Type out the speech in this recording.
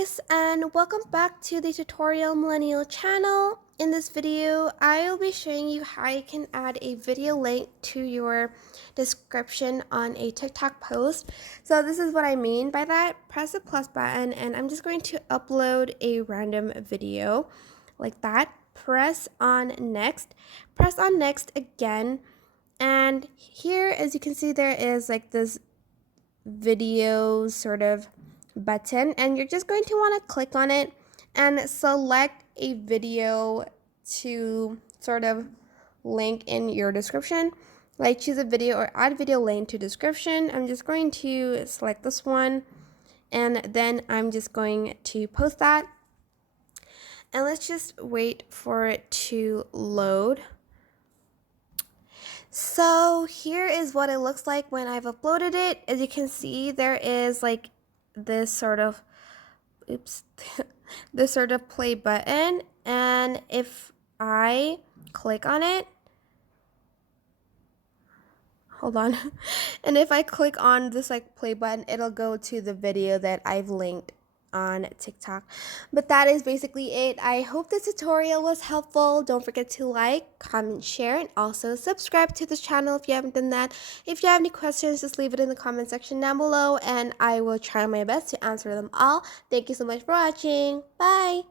guys, and welcome back to the Tutorial Millennial channel. In this video, I will be showing you how you can add a video link to your description on a TikTok post. So this is what I mean by that. Press the plus button and I'm just going to upload a random video like that. Press on next. Press on next again. And here, as you can see, there is like this video sort of button, and you're just going to want to click on it and select a video to sort of link in your description. Like choose a video or add video link to description. I'm just going to select this one and then I'm just going to post that. And let's just wait for it to load. So here is what it looks like when I've uploaded it. As you can see, there is like this sort of this sort of play button, and if I click on it, hold on, and if I click on this like play button, it'll go to the video that I've linked on TikTok. But that is basically it. I hope this tutorial was helpful. Don't forget to like, comment, share, and also subscribe to this channel if you haven't done that. If you have any questions, just leave it in the comment section down below and I will try my best to answer them all. Thank you so much for watching. Bye!